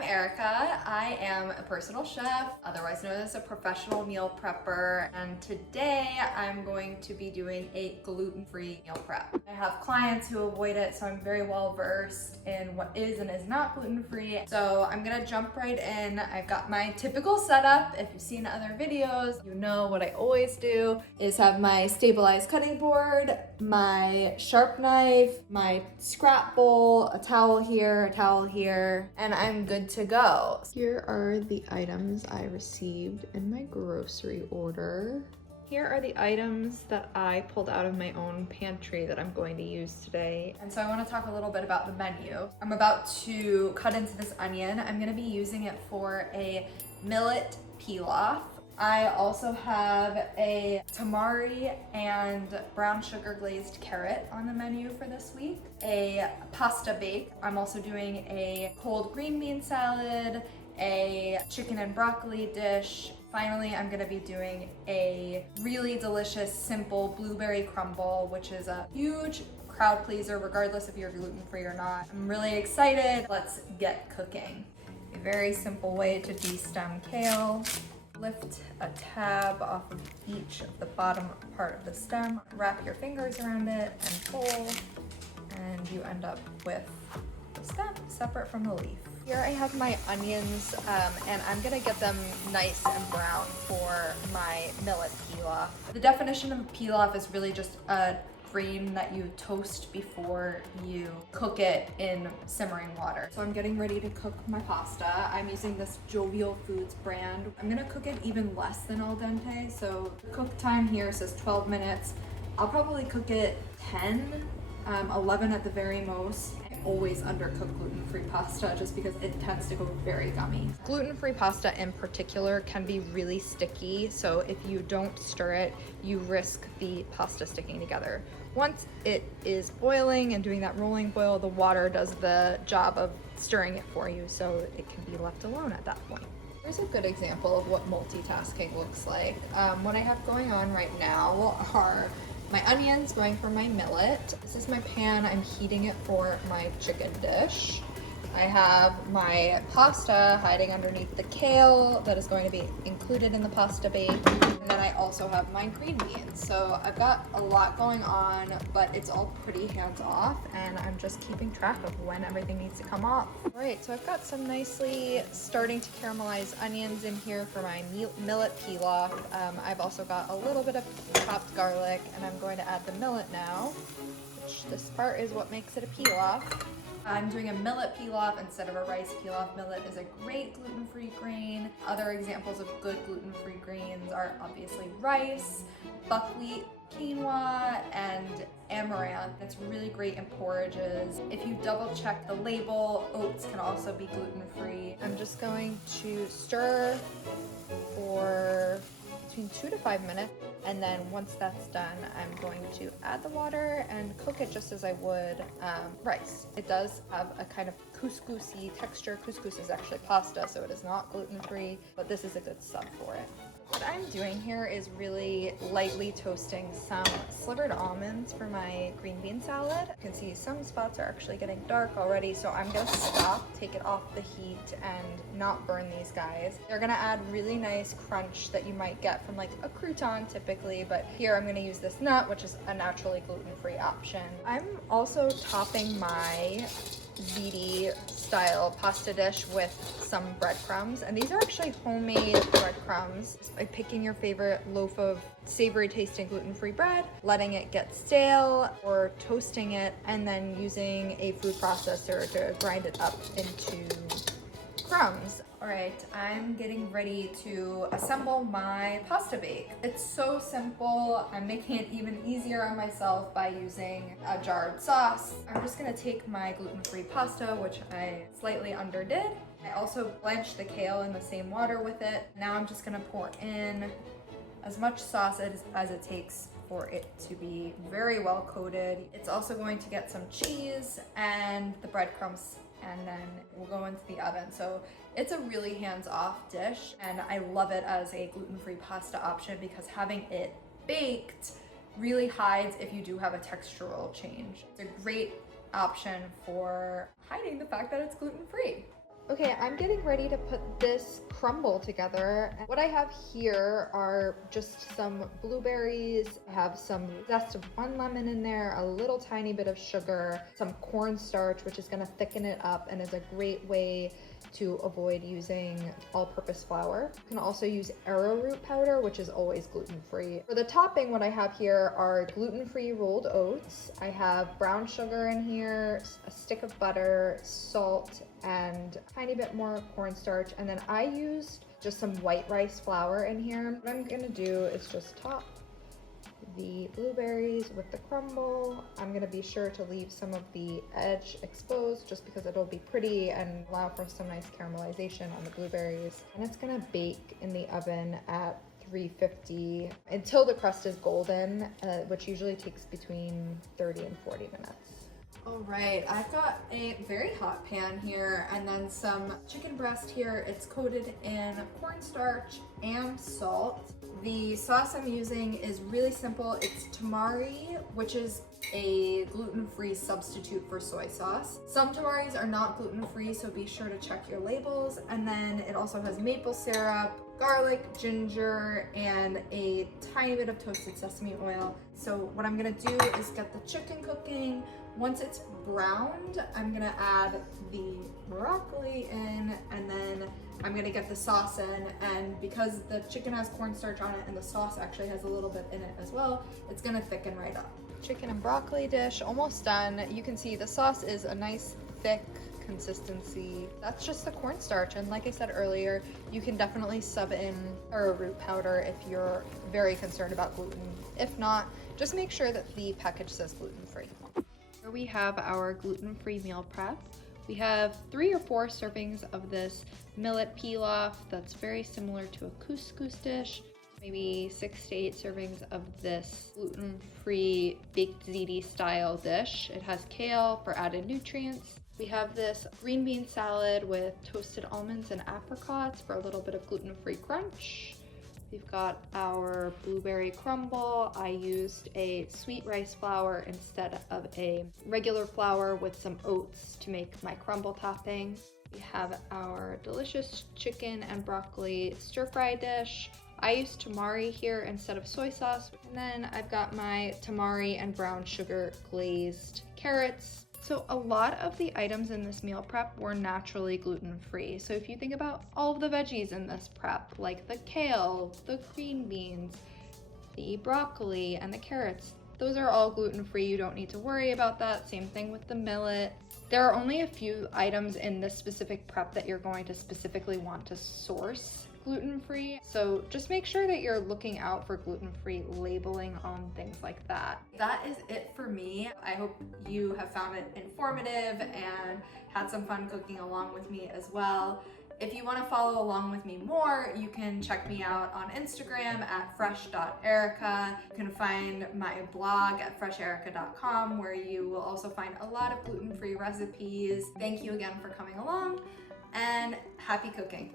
I'm Erica. I am a personal chef, otherwise known as a professional meal prepper, and today I'm going to be doing a gluten-free meal prep. I have clients who avoid it, so I'm very well versed in what is and is not gluten-free. So I'm gonna jump right in. I've got my typical setup. If you've seen other videos, you know what I always do is have my stabilized cutting board, my sharp knife, my scrap bowl, a towel here, and I'm good to go. Here are the items I received in my grocery order. Here are the items that I pulled out of my own pantry that I'm going to use today. And so I want to talk a little bit about the menu. I'm about to cut into this onion. I'm going to be using it for a millet pilaf. I also have a tamari and brown sugar glazed carrot on the menu for this week. A pasta bake. I'm also doing a cold green bean salad, a chicken and broccoli dish. Finally, I'm gonna be doing a really delicious, simple blueberry crumble, which is a huge crowd pleaser regardless if you're gluten-free or not. I'm really excited. Let's get cooking. A very simple way to de-stem kale. Lift a tab off of each of the bottom part of the stem, wrap your fingers around it and pull, and you end up with the stem separate from the leaf. Here I have my onions, and I'm gonna get them nice and brown for my millet pilaf. The definition of a pilaf is really just a grain that you toast before you cook it in simmering water. So I'm getting ready to cook my pasta. I'm using this Jovial Foods brand. I'm gonna cook it even less than al dente. So cook time here says 12 minutes. I'll probably cook it 10, 11 at the very most. I always undercook gluten-free pasta just because it tends to go very gummy. Gluten-free pasta in particular can be really sticky, so if you don't stir it, you risk the pasta sticking together. Once it is boiling and doing that rolling boil, the water does the job of stirring it for you, so it can be left alone at that point. Here's a good example of what multitasking looks like. What I have going on right now are my onions going for my millet. This is my pan. I'm heating it for my chicken dish. I have my pasta hiding underneath the kale that is going to be included in the pasta bake. And then I also have my green beans. So I've got a lot going on, but it's all pretty hands-off, and I'm just keeping track of when everything needs to come off. All right, so I've got some nicely starting to caramelize onions in here for my millet pilaf. I've also got a little bit of chopped garlic, and I'm going to add the millet now, which this part is what makes it a pilaf. I'm doing a millet pilaf instead of a rice pilaf. Millet is a great gluten-free grain. Other examples of good gluten-free grains are obviously rice, buckwheat, quinoa, and amaranth. It's really great in porridges. If you double check the label, oats can also be gluten-free. I'm just going to stir for between 2 to 5 minutes, and then once that's done, I'm going to add the water and cook it just as I would rice. It does have a kind of couscousy texture. Couscous is actually pasta, so it is not gluten-free, but this is a good sub for it. What I'm doing here is really lightly toasting some slivered almonds for my green bean salad. You can see some spots are actually getting dark already, so I'm gonna stop, take it off the heat, and not burn these guys. They're gonna add really nice crunch that you might get from like a crouton typically, but here I'm gonna use this nut, which is a naturally gluten-free option. I'm also topping my ziti style pasta dish with some breadcrumbs, and these are actually homemade breadcrumbs. By picking your favorite loaf of savory tasting gluten-free bread, letting it get stale, or toasting it, and then using a food processor to grind it up into crumbs. All right, I'm getting ready to assemble my pasta bake. It's so simple. I'm making it even easier on myself by using a jarred sauce. I'm just gonna take my gluten-free pasta, which I slightly underdid. I also blanched the kale in the same water with it. Now I'm just gonna pour in as much sauce as it takes for it to be very well coated. It's also going to get some cheese and the breadcrumbs, and then we'll go into the oven. So it's a really hands-off dish, and I love it as a gluten-free pasta option because having it baked really hides if you do have a textural change. It's a great option for hiding the fact that it's gluten-free. Okay, I'm getting ready to put this crumble together. What I have here are just some blueberries. I have some zest of one lemon in there, a little tiny bit of sugar, some cornstarch, which is gonna thicken it up and is a great way to avoid using all-purpose flour. You can also use arrowroot powder, which is always gluten-free. For the topping, what I have here are gluten-free rolled oats. I have brown sugar in here, a stick of butter, salt, and a tiny bit more cornstarch. And then I used just some white rice flour in here. What I'm gonna do is just top the blueberries with the crumble. I'm gonna be sure to leave some of the edge exposed just because it'll be pretty and allow for some nice caramelization on the blueberries. And it's gonna bake in the oven at 350 until the crust is golden, which usually takes between 30 and 40 minutes. All right, I've got a very hot pan here and then some chicken breast here. It's coated in cornstarch and salt. The sauce I'm using is really simple. It's tamari, which is a gluten-free substitute for soy sauce. Some tamaris are not gluten-free, so be sure to check your labels. And then it also has maple syrup, garlic, ginger, and a tiny bit of toasted sesame oil. So what I'm gonna do is get the chicken cooking. Once it's browned, I'm gonna add the broccoli in, and then I'm gonna get the sauce in. And because the chicken has cornstarch on it and the sauce actually has a little bit in it as well, it's gonna thicken right up. Chicken and broccoli dish, almost done. You can see the sauce is a nice thick consistency. That's just the cornstarch, and like I said earlier, you can definitely sub in arrowroot powder if you're very concerned about gluten. If not, just make sure that the package says gluten-free. Here we have our gluten-free meal prep. We have 3 or 4 servings of this millet pilaf that's very similar to a couscous dish. Maybe 6 to 8 servings of this gluten-free baked ziti style dish. It has kale for added nutrients. We have this green bean salad with toasted almonds and apricots for a little bit of gluten-free crunch. We've got our blueberry crumble. I used a sweet rice flour instead of a regular flour with some oats to make my crumble topping. We have our delicious chicken and broccoli stir-fry dish. I used tamari here instead of soy sauce. And then I've got my tamari and brown sugar glazed carrots. So a lot of the items in this meal prep were naturally gluten-free. So if you think about all of the veggies in this prep, like the kale, the green beans, the broccoli, and the carrots, those are all gluten-free. You don't need to worry about that. Same thing with the millet. There are only a few items in this specific prep that you're going to specifically want to source gluten-free. So just make sure that you're looking out for gluten-free labeling on things like that. That is it for me. I hope you have found it informative and had some fun cooking along with me as well. If you want to follow along with me more, you can check me out on Instagram at fresh.erica. You can find my blog at fresherica.com, where you will also find a lot of gluten-free recipes. Thank you again for coming along, and happy cooking.